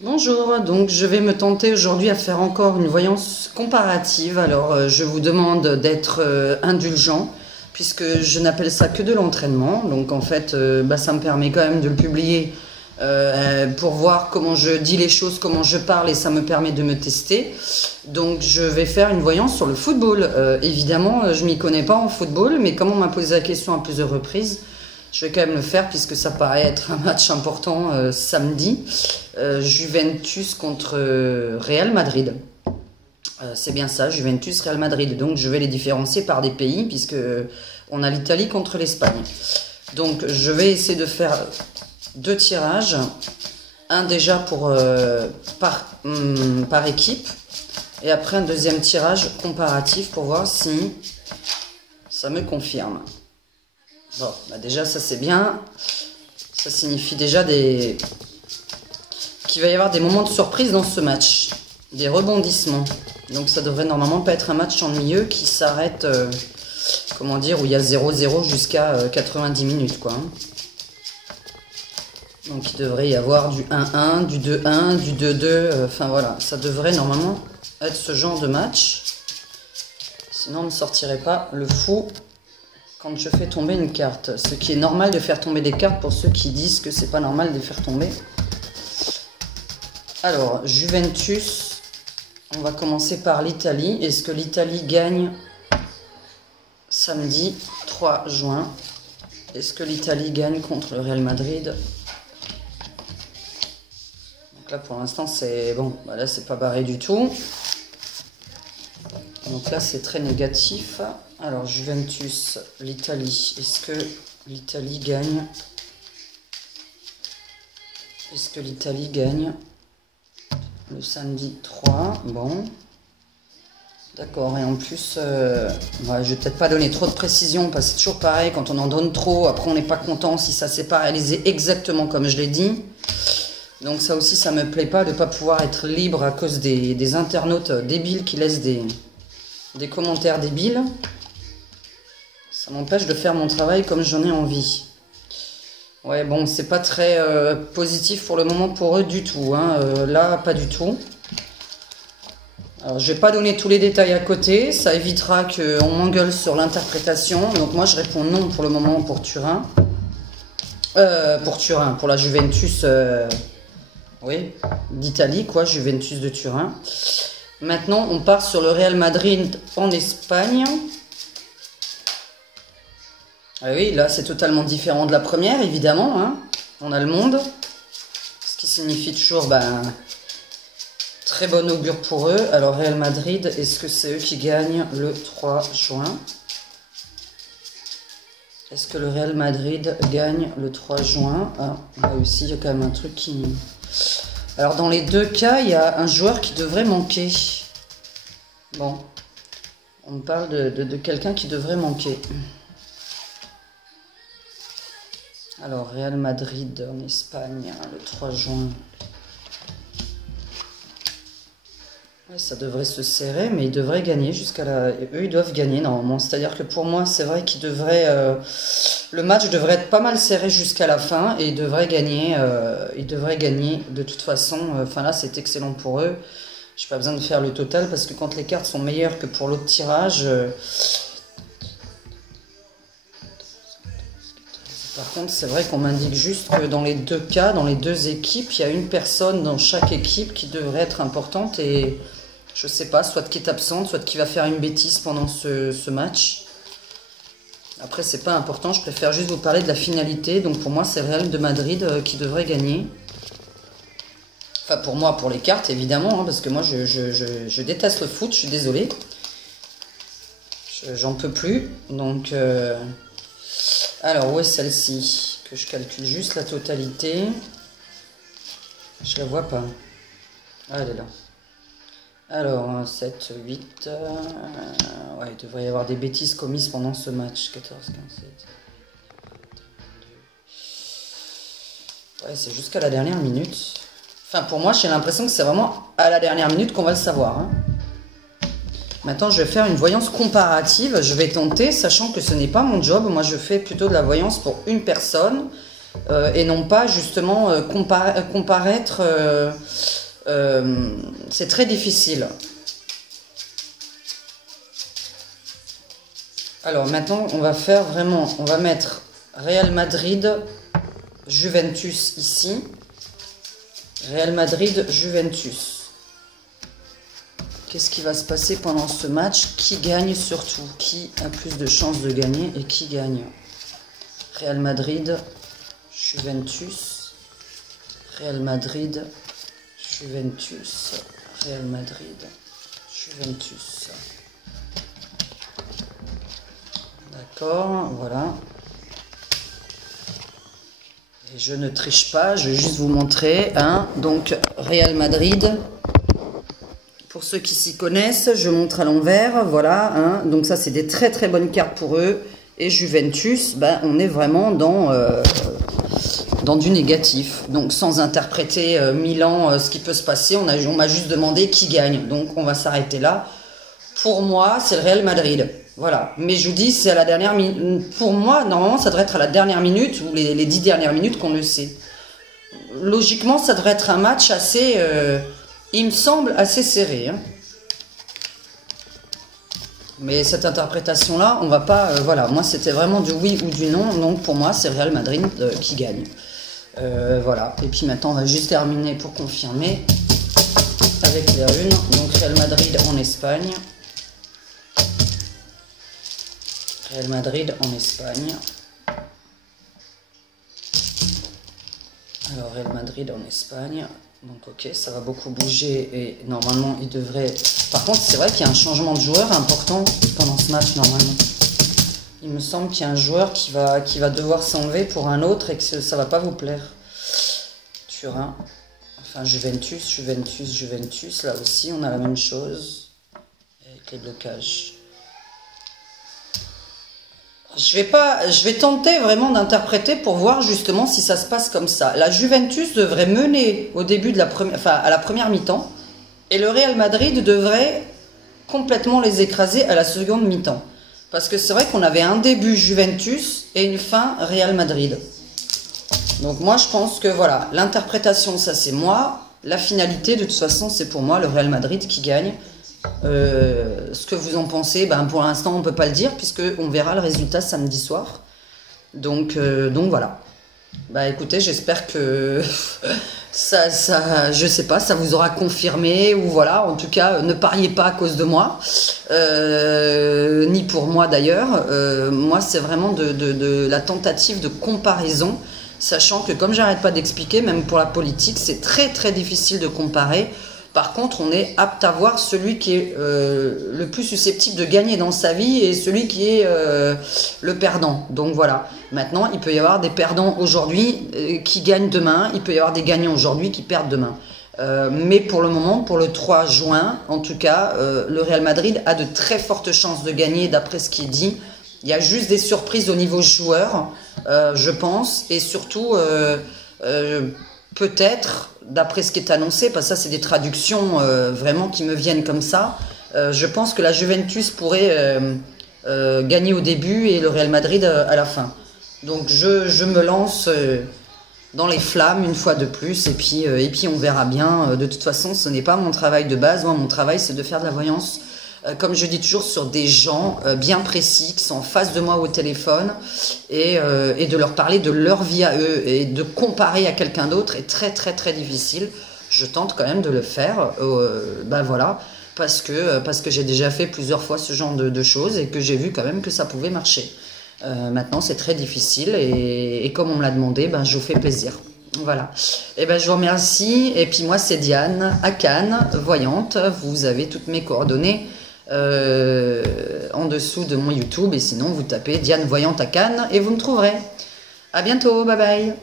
Bonjour, donc je vais me tenter aujourd'hui à faire encore une voyance comparative. Alors je vous demande d'être indulgent puisque je n'appelle ça que de l'entraînement. Donc en fait ça me permet quand même de le publier pour voir comment je dis les choses, comment je parle et ça me permet de me tester. Donc je vais faire une voyance sur le football. Évidemment je m'y connais pas en football mais comme on m'a posé la question à plusieurs reprises, je vais quand même le faire puisque ça paraît être un match important samedi. Juventus contre Real Madrid. C'est bien ça, Juventus, Real Madrid. Donc je vais les différencier par des pays puisque on a l'Italie contre l'Espagne. Donc je vais essayer de faire deux tirages. Un déjà par équipe et après un deuxième tirage comparatif pour voir si ça me confirme. Bon, déjà ça c'est bien, ça signifie déjà qu'il va y avoir des moments de surprise dans ce match, des rebondissements. Donc ça devrait normalement pas être un match ennuyeux qui s'arrête, comment dire, où il y a 0-0 jusqu'à 90 minutes quoi. Donc il devrait y avoir du 1-1, du 2-1, du 2-2, enfin voilà, ça devrait normalement être ce genre de match. Sinon on ne sortirait pas le fou quand je fais tomber une carte. Ce qui est normal de faire tomber des cartes pour ceux qui disent que c'est pas normal de les faire tomber. Alors, Juventus, on va commencer par l'Italie. Est-ce que l'Italie gagne samedi 3 juin? Est-ce que l'Italie gagne contre le Real Madrid? Donc là, pour l'instant, c'est bon. Bah là, c'est pas barré du tout. Donc là, c'est très négatif. Alors, Juventus, l'Italie. Est-ce que l'Italie gagne? Est-ce que l'Italie gagne le samedi 3? Bon. D'accord. Et en plus, ouais, je vais peut-être pas donner trop de précision parce que c'est toujours pareil. Quand on en donne trop, après, on n'est pas content si ça s'est pas réalisé exactement comme je l'ai dit. Donc ça aussi, ça me plaît pas de ne pas pouvoir être libre à cause des internautes débiles qui laissent des commentaires débiles. Ça m'empêche de faire mon travail comme j'en ai envie. Ouais, bon, c'est pas très positif pour le moment pour eux du tout. Hein. Là, pas du tout. Alors, je vais pas donner tous les détails à côté. Ça évitera qu'on m'engueule sur l'interprétation. Donc moi, je réponds non pour le moment pour Turin. Pour la Juventus, oui, d'Italie, quoi, Juventus de Turin. Maintenant, on part sur le Real Madrid en Espagne. Ah oui, là, c'est totalement différent de la première, évidemment. Hein. On a le monde. Ce qui signifie toujours très bon augure pour eux. Alors, Real Madrid, est-ce que c'est eux qui gagnent le 3 juin? Est-ce que le Real Madrid gagne le 3 juin? Ah, là aussi, il y a quand même un truc qui... Alors, dans les deux cas, il y a un joueur qui devrait manquer. Bon. On parle de quelqu'un qui devrait manquer. Alors, Real Madrid en Espagne, le 3 juin. Ouais, ça devrait se serrer, mais ils devraient gagner jusqu'à la... Eux, ils doivent gagner normalement. C'est-à-dire que pour moi, c'est vrai qu'ils devraient... Le match devrait être pas mal serré jusqu'à la fin et ils devraient gagner. De toute façon. Enfin là, c'est excellent pour eux. J'ai pas besoin de faire le total parce que quand les cartes sont meilleures que pour l'autre tirage... Par contre, c'est vrai qu'on m'indique juste que dans les deux cas, dans les deux équipes, il y a une personne dans chaque équipe qui devrait être importante et je sais pas, soit qui est absente, soit qui va faire une bêtise pendant ce match. Après, c'est pas important, je préfère juste vous parler de la finalité. Donc pour moi, c'est Real de Madrid qui devrait gagner. Enfin, pour moi, pour les cartes, évidemment, hein, parce que moi, je déteste le foot, je suis désolée. J'en peux plus, donc... Alors, où est celle-ci? Que je calcule juste la totalité. Je la vois pas. Ah, elle est là. Alors, 7, 8... ouais, il devrait y avoir des bêtises commises pendant ce match. 14, 15, 16... Ouais, c'est jusqu'à la dernière minute. Enfin, pour moi, j'ai l'impression que c'est vraiment à la dernière minute qu'on va le savoir. Hein. Maintenant, je vais faire une voyance comparative. Je vais tenter, sachant que ce n'est pas mon job. Moi, je fais plutôt de la voyance pour une personne. et non pas justement comparaître. C'est très difficile. Alors maintenant, on va faire vraiment, on va mettre Real Madrid, Juventus ici. Real Madrid, Juventus. Qu'est-ce qui va se passer pendant ce match? Qui gagne surtout? Qui a plus de chances de gagner et qui gagne? Real Madrid, Juventus. Real Madrid, Juventus. Real Madrid, Juventus. D'accord, voilà. Et je ne triche pas, je vais juste vous montrer. Hein. Donc, Real Madrid, pour ceux qui s'y connaissent, je montre à l'envers, voilà. Hein. Donc ça, c'est des très très bonnes cartes pour eux. Et Juventus, ben, on est vraiment dans du négatif. Donc, sans interpréter Milan, ce qui peut se passer, on m'a juste demandé qui gagne. Donc, on va s'arrêter là. Pour moi, c'est le Real Madrid. Voilà, mais je vous dis, c'est à la dernière minute. Pour moi, normalement, ça devrait être à la dernière minute ou les 10 dernières minutes qu'on le sait. Logiquement, ça devrait être un match assez, il me semble, assez serré. Hein. Mais cette interprétation-là, on va pas... voilà, moi, c'était vraiment du oui ou du non. Donc, pour moi, c'est Real Madrid qui gagne. Voilà, et puis maintenant, on va juste terminer pour confirmer avec les runes. Donc, Real Madrid en Espagne. Real Madrid en Espagne. Alors, Real Madrid en Espagne. Donc, ok, ça va beaucoup bouger et normalement, il devrait... Par contre, c'est vrai qu'il y a un changement de joueur important pendant ce match, normalement. Il me semble qu'il y a un joueur qui va devoir s'enlever pour un autre et que ça va pas vous plaire. Turin. Enfin, Juventus. Là aussi, on a la même chose. Avec les blocages. Je vais tenter vraiment d'interpréter pour voir justement si ça se passe comme ça. La Juventus devrait mener au début de à la première mi-temps et le Real Madrid devrait complètement les écraser à la seconde mi-temps. Parce que c'est vrai qu'on avait un début Juventus et une fin Real Madrid. Donc moi je pense que voilà, l'interprétation ça c'est moi, la finalité de toute façon c'est pour moi le Real Madrid qui gagne. Ce que vous en pensez, ben pour l'instant on ne peut pas le dire puisque on verra le résultat samedi soir. Donc voilà. Bah écoutez, j'espère que je sais pas, ça vous aura confirmé ou voilà. En tout cas, ne pariez pas à cause de moi, ni pour moi d'ailleurs. Moi, c'est vraiment de la tentative de comparaison, sachant que comme j'arrête pas d'expliquer, même pour la politique, c'est très très difficile de comparer. Par contre, on est apte à voir celui qui est le plus susceptible de gagner dans sa vie et celui qui est le perdant. Donc voilà. Maintenant, il peut y avoir des perdants aujourd'hui qui gagnent demain. Il peut y avoir des gagnants aujourd'hui qui perdent demain. Mais pour le moment, pour le 3 juin, en tout cas, le Real Madrid a de très fortes chances de gagner d'après ce qui est dit. Il y a juste des surprises au niveau joueur, je pense. Et surtout, peut-être... D'après ce qui est annoncé, parce que ça c'est des traductions vraiment qui me viennent comme ça, je pense que la Juventus pourrait gagner au début et le Real Madrid à la fin. Donc je me lance dans les flammes une fois de plus et puis on verra bien. De toute façon, ce n'est pas mon travail de base. Moi, mon travail c'est de faire de la voyance, comme je dis toujours, sur des gens bien précis qui sont en face de moi au téléphone et de leur parler de leur vie à eux et de comparer à quelqu'un d'autre est très très très difficile. Je tente quand même de le faire, ben voilà, parce que j'ai déjà fait plusieurs fois ce genre de choses et que j'ai vu quand même que ça pouvait marcher. Maintenant c'est très difficile et comme on me l'a demandé, ben, je vous fais plaisir. Voilà, et ben je vous remercie. Et puis moi c'est Diane à Cannes, voyante. Vous avez toutes mes coordonnées en dessous de mon YouTube et sinon vous tapez Diane Voyante à Cannes et vous me trouverez. À bientôt, bye bye.